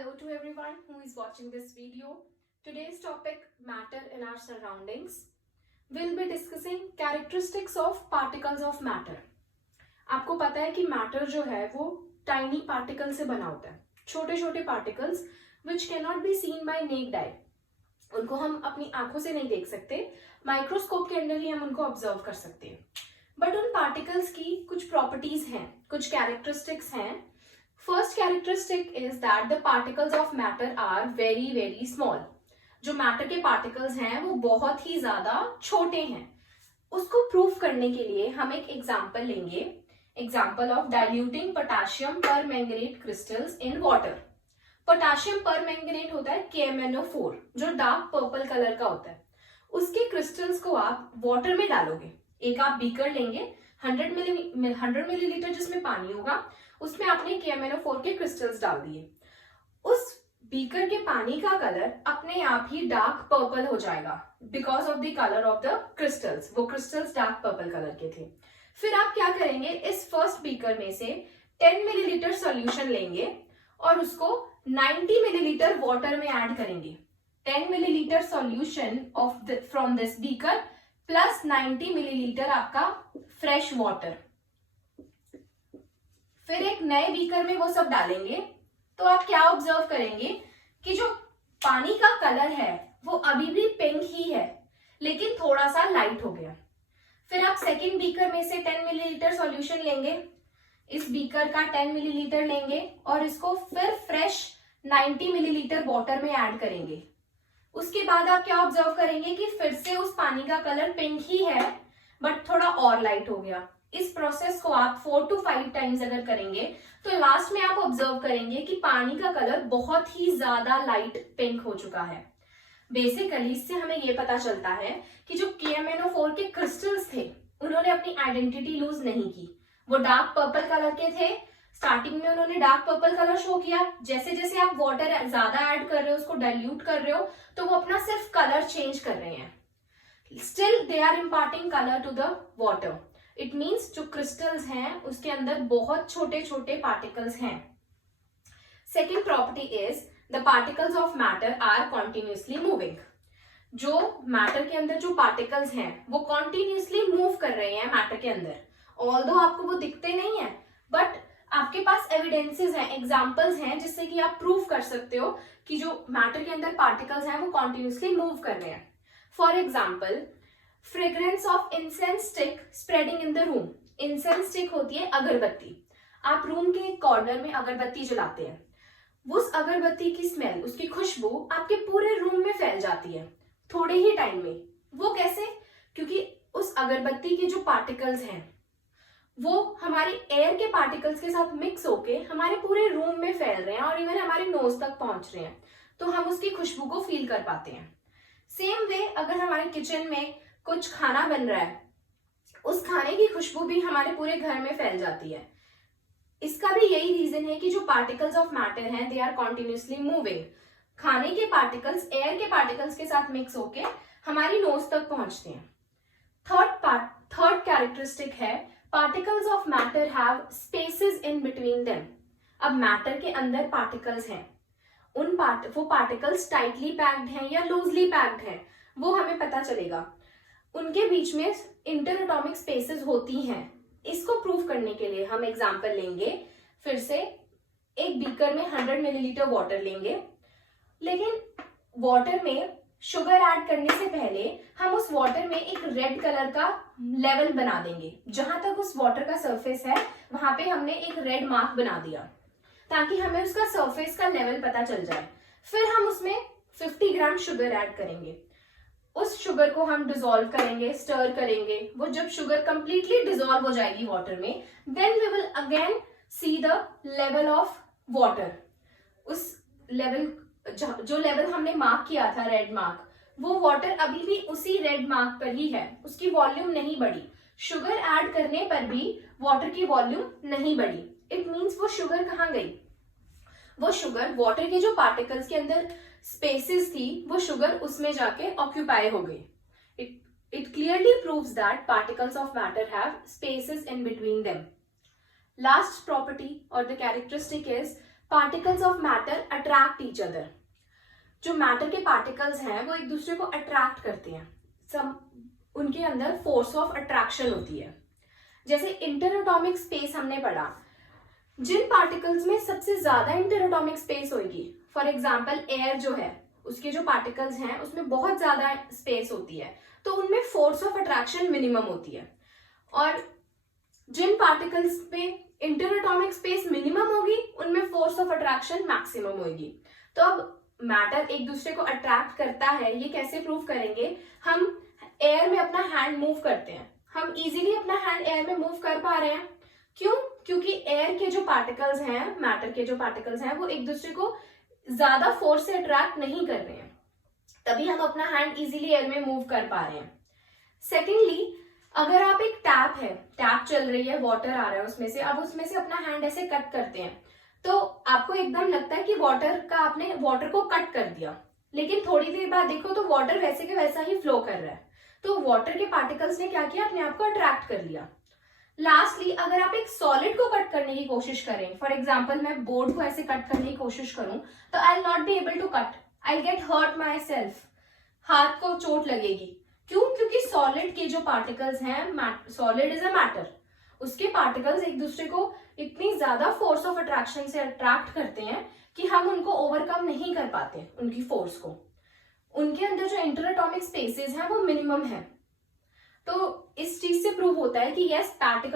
Hello to everyone who is watching this video. Today's topic, matter in our surroundings. We'll be discussing characteristics of particles of matter. आपको पता है कि matter जो है वो tiny particle से बना होता है, छोटे छोटे particles which cannot be seen by naked eye. उनको हम अपनी आंखों से नहीं देख सकते, माइक्रोस्कोप के अंदर ही हम उनको ऑब्जर्व कर सकते हैं. बट उन पार्टिकल्स की कुछ प्रॉपर्टीज हैं, कुछ कैरेक्टरिस्टिक्स हैं. First characteristic is that the particles of matter are very very small. जो मैटर के पार्टिकल्स हैं वो बहुत ही ज्यादा छोटे हैं. उसको प्रूव करने के लिए हम एक एग्जाम्पल लेंगे. Example of diluting potassium permanganate crystals in water. Potassium permanganate होता है KMnO4 जो डार्क पर्पल कलर का होता है. उसके क्रिस्टल्स को आप वाटर में डालोगे. एक आप बीकर लेंगे 100 मिलीलीटर जिसमें पानी होगा, उसमें आपने KMnO4 के क्रिस्टल्स डाल दिए. उस बीकर के पानी का कलर अपने आप ही डार्क पर्पल हो जाएगा because of the colour of the crystals. वो क्रिस्टल्स डार्क पर्पल कलर के थे. फिर आप क्या करेंगे, इस फर्स्ट बीकर में से 10 मिलीलीटर सॉल्यूशन लेंगे और उसको 90 मिलीलीटर वाटर में ऐड करेंगे. 10 millilitre solution from this beaker plus 90 millilitre आपका फ्रेश वाटर. फिर एक नए बीकर में वो सब डालेंगे तो आप क्या ऑब्जर्व करेंगे कि जो पानी का कलर है वो अभी भी पिंक ही है लेकिन थोड़ा सा लाइट हो गया. फिर आप सेकेंड बीकर में से 10 मिलीलीटर सॉल्यूशन लेंगे, इस बीकर का 10 मिलीलीटर लेंगे और इसको फिर फ्रेश 90 मिलीलीटर वाटर में ऐड करेंगे. उसके बाद आप क्या ऑब्जर्व करेंगे कि फिर से उस पानी का कलर पिंक ही है बट थोड़ा और लाइट हो गया. इस प्रोसेस को आप 4 to 5 टाइम्स अगर करेंगे तो लास्ट में आप ऑब्जर्व करेंगे कि पानी का कलर बहुत ही ज्यादा लाइट पिंक हो चुका है. बेसिकली इससे हमें ये पता चलता है कि जो KMnO4 के क्रिस्टल्स थे उन्होंने अपनी आइडेंटिटी लूज नहीं की. वो डार्क पर्पल कलर के थे. स्टार्टिंग में उन्होंने डार्क पर्पल कलर शो किया. जैसे जैसे आप वाटर ज्यादा ऐड कर रहे हो, उसको डाइल्यूट कर रहे हो, तो वो अपना सिर्फ कलर चेंज कर रहे हैं. Still they are imparting colour to the water. It means जो क्रिस्टल्स हैं उसके अंदर बहुत छोटे छोटे पार्टिकल्स हैं. Second property is the particles of matter are continuously moving. जो मैटर के अंदर जो पार्टिकल्स हैं वो कॉन्टिन्यूसली मूव कर रहे हैं मैटर के अंदर. ऑल्दो आपको वो दिखते नहीं है बट आपके पास एविडेंसेस हैं, एग्जाम्पल्स हैं जिससे कि आप प्रूव कर सकते हो कि जो मैटर के अंदर पार्टिकल्स हैं वो कॉन्टिन्यूसली मूव कर रहे हैं. For example, fragrance of incense stick spreading in the room. Incense stick होती है अगरबत्ती. आप रूम के एक कॉर्नर में अगरबत्ती जलाते हैं. उस अगरबत्ती की स्मेल, उसकी खुशबू आपके पूरे रूम में फैल जाती है थोड़े ही टाइम में. वो कैसे? क्योंकि उस अगरबत्ती के जो पार्टिकल्स हैं वो हमारे एयर के पार्टिकल्स के साथ मिक्स होके हमारे पूरे रूम में फैल रहे हैं और इवन हमारे नोज तक पहुंच रहे हैं, तो हम उसकी खुशबू को फील कर पाते हैं. सेम वे अगर हमारे किचन में कुछ खाना बन रहा है, उस खाने की खुशबू भी हमारे पूरे घर में फैल जाती है. इसका भी यही रीजन है कि जो पार्टिकल्स ऑफ मैटर हैं दे आर कॉन्टिन्यूसली मूविंग. खाने के पार्टिकल्स एयर के पार्टिकल्स के साथ मिक्स होके हमारी नोज तक पहुंचते हैं. थर्ड कैरेक्टरिस्टिक है particles of matter have spaces in between them. अब मैटर के अंदर पार्टिकल्स हैं, वो पार्टिकल्स टाइटली पैक्ड हैं या लूजली पैक्ड हैं वो हमें पता चलेगा. उनके बीच में इंटर एटॉमिक स्पेसेस होती हैं. इसको प्रूव करने के लिए हम एग्जांपल लेंगे. फिर से एक बीकर में 100 मिलीलीटर वाटर लेंगे, लेकिन वाटर में शुगर ऐड करने से पहले हम उस वाटर में एक रेड कलर का लेवल बना देंगे. जहां तक उस वाटर का सरफेस है वहां पे हमने एक रेड मार्क बना दिया ताकि हमें उसका सरफेस का लेवल पता चल जाए. फिर हम उसमें 50 ग्राम शुगर ऐड करेंगे. उस शुगर को हम डिसॉल्व करेंगे, स्टर करेंगे. वो जब शुगर कंप्लीटली डिसॉल्व हो जाएगी वाटर में, then we will again see the level of water. उस लेवल, जो लेवल हमने मार्क किया था रेड मार्क, वो वाटर अभी भी उसी रेड मार्क पर ही है. उसकी वॉल्यूम नहीं बढ़ी. शुगर ऐड करने पर भी वाटर की वॉल्यूम नहीं बढ़ी. इट मीन्स वो शुगर कहाँ गई? वो शुगर वाटर के जो पार्टिकल्स के अंदर स्पेसेस थी वो शुगर उसमें जाके ऑक्यूपाई हो गई. It clearly proves that particles of matter have spaces in between them. Last property और the characteristic is particles of matter attract each other. जो मैटर के पार्टिकल्स हैं वो एक दूसरे को अट्रैक्ट करते हैं, उनके अंदर फोर्स ऑफ अट्रैक्शन होती है। जैसे इंटर एटॉमिक स्पेस हमने पढ़ा, जिन पार्टिकल्स में सबसे ज्यादा इंटर एटॉमिक स्पेस होगी, फॉर एग्जाम्पल एयर जो है उसके जो पार्टिकल्स हैं उसमें बहुत ज्यादा स्पेस होती है, तो उनमें फोर्स ऑफ अट्रैक्शन मिनिमम होती है। और जिन पार्टिकल्स में इंटर एटॉमिक स्पेस मिनिमम होगी उनमें फोर्स ऑफ अट्रैक्शन मैक्सिमम होगी। तो अब मैटर एक दूसरे को अट्रैक्ट करता है, ये कैसे प्रूव करेंगे? हम एयर में अपना हैंड मूव करते हैं, हम इजीली अपना हैंड एयर में मूव कर पा रहे हैं, क्यों? क्योंकि एयर के जो पार्टिकल्स हैं, मैटर के जो पार्टिकल्स हैं, वो एक दूसरे को ज्यादा फोर्स से अट्रैक्ट नहीं कर रहे हैं, तभी हम अपना हैंड इजीली एयर में मूव कर पा रहे हैं। सेकेंडली, अगर आप एक टैप चल रही है, वाटर आ रहा है उसमें से, अब उसमें से अपना हैंड ऐसे कट करते हैं, तो आपको एकदम लगता है कि आपने वाटर को कट कर दिया, लेकिन थोड़ी देर बाद देखो तो वाटर वैसे के वैसा ही फ्लो कर रहा है। तो वाटर के पार्टिकल्स ने क्या किया? अपने आप को अट्रैक्ट कर लिया। लास्टली, अगर आप एक सॉलिड को कट करने की कोशिश करें, फॉर एग्जाम्पल मैं बोर्ड को ऐसे कट करने की कोशिश करूं, तो I will not be able to cut, I will get hurt myself, हाथ को चोट लगेगी। क्यों? क्योंकि सॉलिड के जो पार्टिकल्स हैं, सॉलिड इज अ मैटर, उसके पार्टिकल्स एक दूसरे को इतनी ज्यादा फोर्स ऑफ अट्रैक्शन से अट्रैक्ट करते हैं कि हम उनको ओवरकम नहीं कर पाते, उनकी फोर्स को। उनके अंदर जो इंटर एटॉमिक स्पेसेस हैं वो मिनिमम है। तो इस चीज से प्रूव होता है कि यस, पार्टिकल